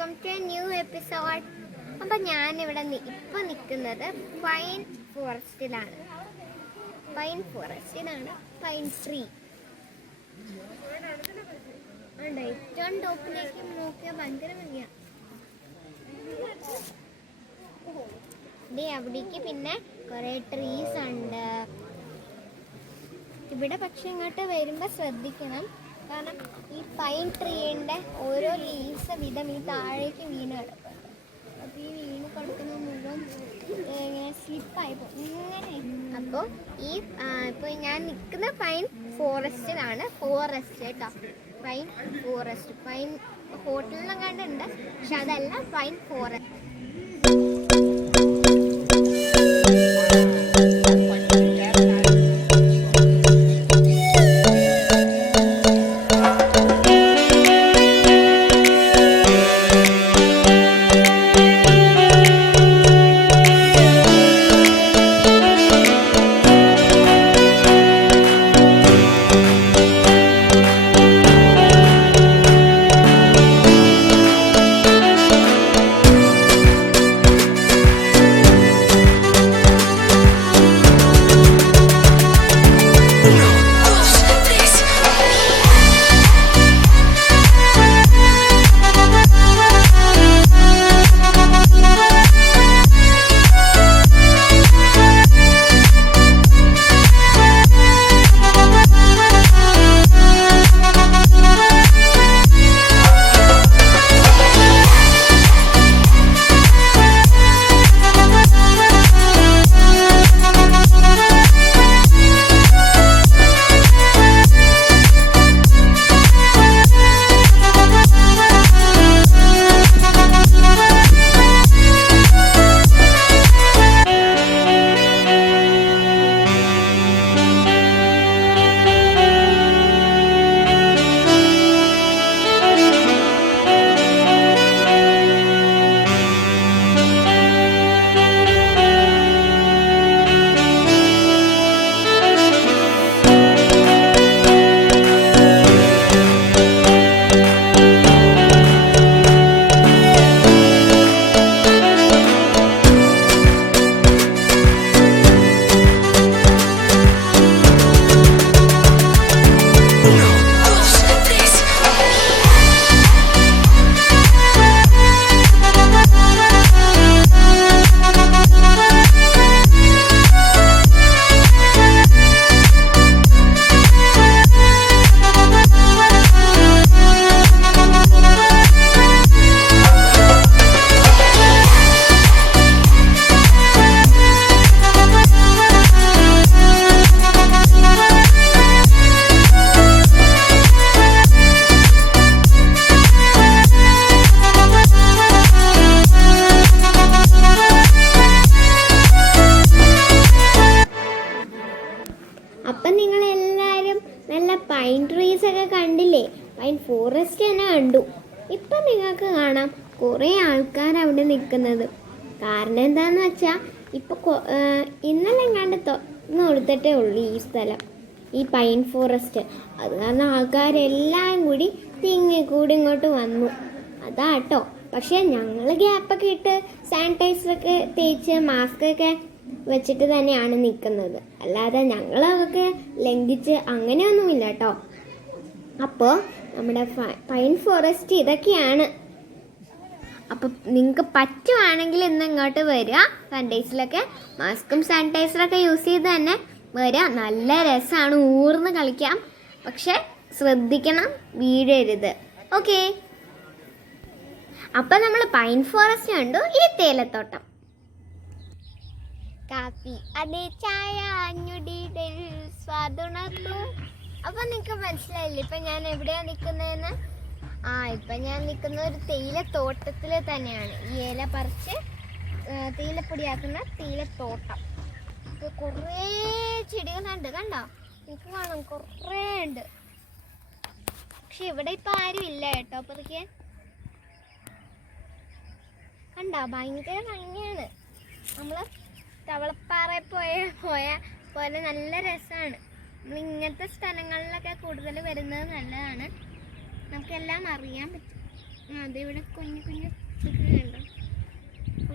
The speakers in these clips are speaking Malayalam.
Welcome to a new episode. അപ്പം ഞാനിവിടെ ഇപ്പം നിൽക്കുന്നത് പൈൻ ഫോറസ്റ്റിലാണ്. പൈൻ ട്രീ ഉണ്ട്. ഏറ്റവും ടോപ്പിലേക്ക് നോക്കിയാൽ ഭയങ്കര ഭംഗിയാണ്. അവിടേക്ക് പിന്നെ കുറേ ട്രീസ് ഉണ്ട് ഇവിടെ. പക്ഷെ ഇങ്ങോട്ട് വരുമ്പോൾ ശ്രദ്ധിക്കണം, കാരണം ഈ പൈൻ ട്രീയുടെ ഓരോ ലീവ്സ് വിധം ഈ താഴേക്ക് വീണ് കിടക്കും. അപ്പോൾ ഈ വീണ് കിടക്കുന്ന മുഴുവൻ ഇങ്ങനെ സ്ലിപ്പായി പോകും ഇങ്ങനെ. അപ്പോൾ ഇപ്പോൾ ഞാൻ നിൽക്കുന്ന പൈൻ ഫോറസ്റ്റിലാണ്. ഫോറസ്റ്റ് കേട്ടോ, പൈൻ ഫോറസ്റ്റ്. പൈൻ ഹോട്ടലിലും കണ്ടുണ്ട്, പക്ഷെ അതല്ല, പൈൻ ഫോറസ്റ്റ്. അപ്പം നിങ്ങളെല്ലാവരും നല്ല പൈൻ ട്രീസ് ഒക്കെ കണ്ടില്ലേ? പൈൻ ഫോറസ്റ്റ് തന്നെ കണ്ടു. ഇപ്പം നിങ്ങൾക്ക് കാണാം കുറേ ആൾക്കാർ അവിടെ നിൽക്കുന്നത്. കാരണം എന്താണെന്ന് വെച്ചാൽ ഇപ്പോൾ ഇന്നലെ എങ്ങാണ്ട് തുറന്നു കൊടുത്തിട്ടേ ഉള്ളൂ ഈ സ്ഥലം, ഈ പൈൻ ഫോറസ്റ്റ്. അത് കാരണം ആൾക്കാരെല്ലാം കൂടി തിങ്ങിക്കൂടി ഇങ്ങോട്ട് വന്നു. അതാട്ടോ. പക്ഷേ ഞങ്ങൾ ഗ്യാപ്പൊക്കെ ഇട്ട് സാനിറ്റൈസറൊക്കെ തേച്ച് മാസ്കൊക്കെ വെച്ചിട്ട് തന്നെയാണ് നിൽക്കുന്നത്, അല്ലാതെ ഞങ്ങളതൊക്കെ ലംഘിച്ച് അങ്ങനെയൊന്നുമില്ല കേട്ടോ. അപ്പോൾ നമ്മുടെ പൈൻ ഫോറസ്റ്റ് ഇതൊക്കെയാണ്. അപ്പോൾ നിങ്ങൾക്ക് പറ്റുവാണെങ്കിൽ ഇന്ന് ഇങ്ങോട്ട് വരിക, സാനിറ്റൈസറിലൊക്കെ മാസ്കും സാനിറ്റൈസറൊക്കെ യൂസ് ചെയ്ത് തന്നെ വരിക. നല്ല രസമാണ്, ഊർന്ന് കളിക്കാം. പക്ഷെ ശ്രദ്ധിക്കണം, വീഴരുത്. ഓക്കെ. അപ്പം നമ്മൾ പൈൻ ഫോറസ്റ്റ് കണ്ടു. ഈ തേയിലത്തോട്ടം, കാപ്പി, അതേ ചായ അഞ്ഞുടിയുടെ സ്വാദുണർന്നു. അപ്പം നിങ്ങൾക്ക് മനസ്സിലായില്ലേ ഇപ്പം ഞാൻ എവിടെയാണ് നിൽക്കുന്നതെന്ന്? ഇപ്പം ഞാൻ നിൽക്കുന്ന ഒരു തേയിലത്തോട്ടത്തിൽ തന്നെയാണ്. ഈ ഇല പറിച്ച് തേയിലപ്പൊടിയാക്കുന്ന തേയിലത്തോട്ടം. കുറേ ചെടികളുണ്ട്, കണ്ടോ? നിങ്ങൾക്ക് കാണാം, കുറേ ഉണ്ട്. പക്ഷെ ഇവിടെ ഇപ്പം ആരും ഇല്ല കേട്ടോ പറിക്കാൻ. കണ്ടോ? ഭയങ്കര ഭംഗിയാണ്. നമ്മൾ തവളപ്പാറയിൽ പോയ പോലെ നല്ല രസമാണ്. നമ്മൾ ഇങ്ങനത്തെ സ്ഥലങ്ങളിലൊക്കെ കൂടുതൽ വരുന്നത് നല്ലതാണ്. നമുക്കെല്ലാം അറിയാൻ പറ്റും. അതിവിടെ കുഞ്ഞു കുഞ്ഞു കണ്ടോ,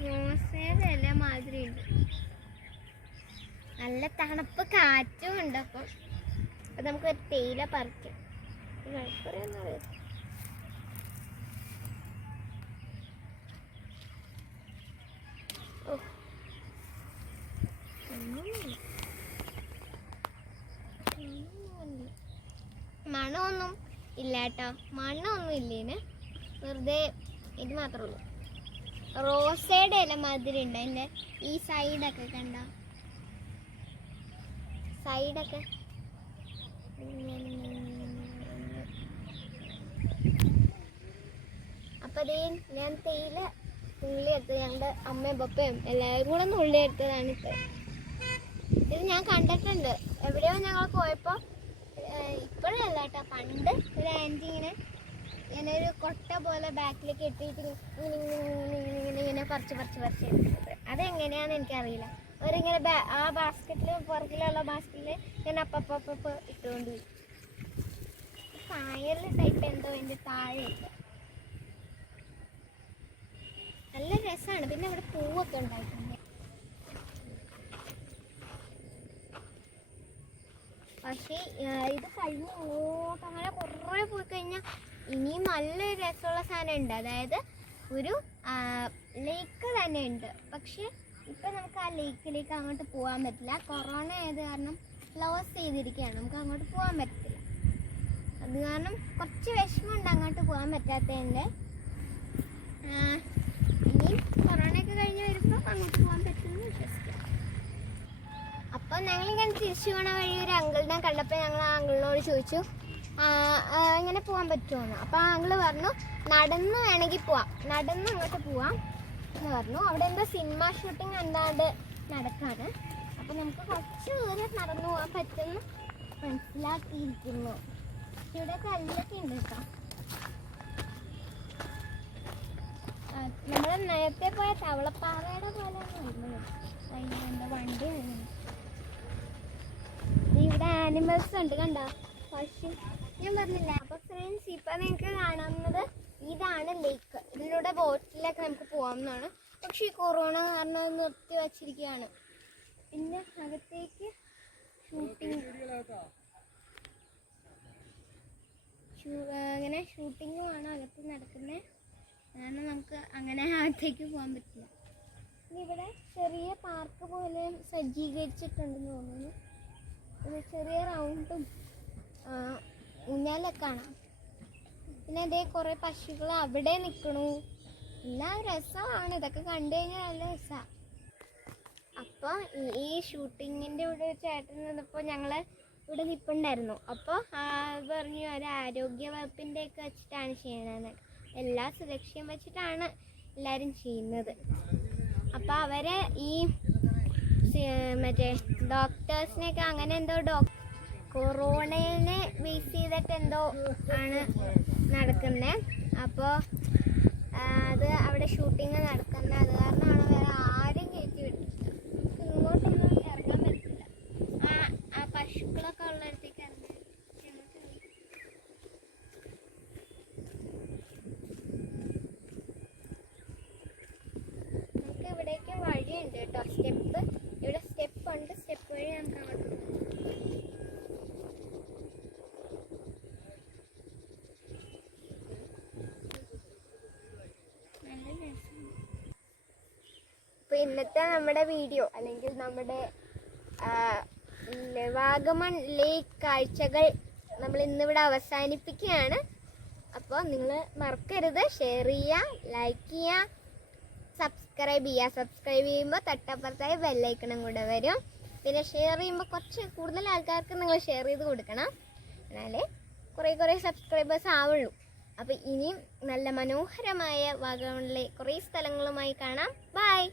റോസയുടെ ഇല മാതിരി ഉണ്ട്. നല്ല തണുപ്പ് കാറ്റും ഉണ്ട്. അപ്പം നമുക്ക് ഒരു തേയില പറിക്കാം. മണമൊന്നും ഇല്ല കേട്ടോ, മണമൊന്നും ഇല്ലേന്, വെറുതെ ഇത് മാത്രമേ ഉള്ളൂ. റോസയുടെ ഇല മാതിരി ഉണ്ട്. അതിൻ്റെ ഈ സൈഡൊക്കെ കണ്ട, സൈഡൊക്കെ അപ്പം അതേ ഞാൻ തേയില ഉള്ളി എടുത്തത്, ഞങ്ങളുടെ അമ്മയും പപ്പയും എല്ലാവരും കൂടെ ഒന്ന് ഉള്ളി എടുത്തതാണ് ഇപ്പം. ഇത് ഞാൻ കണ്ടിട്ടുണ്ട് എവിടെയോ ഞങ്ങൾ പോയപ്പോൾ. ഇപ്പോഴല്ല കേട്ടോ, പണ്ട് ഒരു ആൻറ്റി ഇങ്ങനെ ഒരു കൊട്ട പോലെ ബാക്കിലേക്ക് ഇട്ടിട്ട് ഇങ്ങനെ പറിച്ച് എടുക്കുന്നത്. അതെങ്ങനെയാണെന്ന് എനിക്കറിയില്ല. അവരിങ്ങനെ ആ ബാസ്ക്കറ്റിൽ, പുറകിലുള്ള ബാസ്ക്കറ്റിൽ ഞാൻ അപ്പപ്പ ഇട്ടുകൊണ്ട് പോയി. കായൽ ടൈപ്പ് എന്തോ എൻ്റെ താഴെയുണ്ട്. നല്ല രസമാണ്. പിന്നെ ഇവിടെ പൂവൊക്കെ ഉണ്ടായിട്ടുണ്ട്. പക്ഷേ ഇത് കഴിഞ്ഞ് അങ്ങോട്ട് അങ്ങനെ കുറേ പോയി കഴിഞ്ഞാൽ ഇനിയും നല്ലൊരു രസമുള്ള സാധനം ഉണ്ട്. അതായത് ഒരു ലേക്ക് തന്നെ ഉണ്ട്. പക്ഷെ ഇപ്പം നമുക്ക് ആ ലേക്കിലേക്ക് അങ്ങോട്ട് പോകാൻ പറ്റില്ല. കൊറോണ ആയത് കാരണം ക്ലോസ് ചെയ്തിരിക്കുകയാണ്. നമുക്ക് അങ്ങോട്ട് പോകാൻ പറ്റില്ല. അത് കാരണം കുറച്ച് വിഷമമുണ്ട് അങ്ങോട്ട് പോകാൻ പറ്റാത്തതിൻ്റെ. ഇനിയും കൊറോണയൊക്കെ കഴിഞ്ഞ് വരുമ്പോൾ അങ്ങോട്ട് പോകാൻ പറ്റുമെന്ന് വിശ്വസിക്കാം. അപ്പോൾ ഞങ്ങളിങ്ങനെ തിരിച്ചു പോണ വഴി ഒരു അങ്കിളിനെ കണ്ടപ്പോൾ ഞങ്ങൾ ആ അങ്കിളിനോട് ചോദിച്ചു ഇങ്ങനെ പോകാൻ പറ്റുമോയെന്ന്. അപ്പോൾ ആ അങ്കിള് പറഞ്ഞു നടന്ന് വേണമെങ്കിൽ പോവാം, നടന്ന് അങ്ങോട്ട് പോവാം എന്ന് പറഞ്ഞു. അവിടെ എന്തോ സിനിമ ഷൂട്ടിങ് എന്താണ്ട് നടക്കാണ്. അപ്പോൾ നമുക്ക് കുറച്ച് ദൂരം നടന്നു പോകാൻ പറ്റുമെന്ന് മനസ്സിലാക്കിയിരിക്കുന്നു. ഇവിടെ കല്ലൊക്കെ ഉണ്ട് കേട്ടോ. നമ്മൾ നേരത്തെ പോയ തവളപ്പാറയുടെ പോലെയാണ് എന്താ വണ്ടി. ഇവിടെ ആനിമൽസ് ഉണ്ട് കണ്ടോ, പശു. ഞാൻ പറഞ്ഞില്ല. അപ്പോൾ ഫ്രണ്ട്സ്, ഇപ്പം നിങ്ങൾക്ക് കാണുന്നത് ഇതാണ് ലേക്ക്. ഇതിലൂടെ ബോട്ടിലൊക്കെ നമുക്ക് പോകാമെന്നാണ്. പക്ഷേ ഈ കൊറോണ കാരണം അത് നിർത്തി വച്ചിരിക്കുകയാണ്. പിന്നെ അകത്തേക്ക് അങ്ങനെ ഷൂട്ടിങ്ങുമാണ് അകത്ത് നടക്കുന്നത്. കാരണം നമുക്ക് അങ്ങനെ അകത്തേക്ക് പോകാൻ പറ്റില്ല. ഇനി ഇവിടെ ചെറിയ പാർക്ക് പോലെ സജ്ജീകരിച്ചിട്ടുണ്ടെന്ന് തോന്നുന്നു. ചെറിയ റൗണ്ടും ഊഞ്ഞാലൊക്കെ കാണാം. പിന്നെ അതേ കുറേ പശുക്കൾ അവിടെ നിൽക്കണു. എല്ലാം രസമാണ്. ഇതൊക്കെ കണ്ടു കഴിഞ്ഞാൽ നല്ല രസമാണ്. അപ്പോൾ ഈ ഷൂട്ടിങ്ങിൻ്റെ ഇവിടെ ഒരു ചേട്ടൻ നിന്നപ്പോൾ ഞങ്ങൾ ഇവിടെ നിൽപ്പുണ്ടായിരുന്നു. അപ്പോൾ പറഞ്ഞു ഒരു ആരോഗ്യ വകുപ്പിൻ്റെയൊക്കെ വെച്ചിട്ടാണ് ചെയ്യണതെന്ന്. എല്ലാ സുരക്ഷയും വെച്ചിട്ടാണ് എല്ലാവരും ചെയ്യുന്നത്. അപ്പോൾ അവരെ ഈ മറ്റേ ഡോക്ടേഴ്സിനെയൊക്കെ അങ്ങനെ എന്തോ കൊറോണയെ ബേസ് ചെയ്തിട്ട് എന്തോ ആണ് നടക്കുന്നത്. അപ്പോൾ അത് അവിടെ ഷൂട്ടിങ് നടക്കുന്നത്. അത് കാരണമാണ് വേറെ ആരും കയറ്റി വിട്ടില്ല. ഇങ്ങോട്ടൊന്നും ഇറങ്ങാൻ പറ്റില്ല. ആ പശുക്കളൊക്കെ ഉള്ളിടത്തേക്ക് ഇറങ്ങി. നമുക്ക് ഇവിടേക്ക് വഴിയുണ്ട് കേട്ടോ, സ്റ്റെപ്പ്. ഇവിടെ സ്റ്റെപ്പ് ഉണ്ട്. സ്റ്റെപ്പ് വഴി നമുക്ക് അങ്ങോട്ട് പോകും. അപ്പോൾ ഇന്നത്തെ നമ്മുടെ വീഡിയോ അല്ലെങ്കിൽ നമ്മുടെ വാഗമൺ ലേക്ക് കാഴ്ചകൾ നമ്മൾ ഇന്നിവിടെ അവസാനിപ്പിക്കുകയാണ്. അപ്പോൾ നിങ്ങൾ മറക്കരുത് ഷെയർ ചെയ്യുക, ലൈക്ക് ചെയ്യുക, സബ്സ്ക്രൈബ് ചെയ്യുക. സബ്സ്ക്രൈബ് ചെയ്യുമ്പോൾ തൊട്ടപ്പുറത്തായി ബെല്ലൈക്കണം കൂടെ വരും. പിന്നെ ഷെയർ ചെയ്യുമ്പോൾ കുറച്ച് കൂടുതൽ ആൾക്കാർക്ക് നിങ്ങൾ ഷെയർ ചെയ്ത് കൊടുക്കണം. എന്നാലേ കുറേ സബ്സ്ക്രൈബേഴ്സ് ആവുള്ളൂ. അപ്പോൾ ഇനിയും നല്ല മനോഹരമായ വാഗമണിലെ കുറേ സ്ഥലങ്ങളുമായി കാണാം. ബൈ.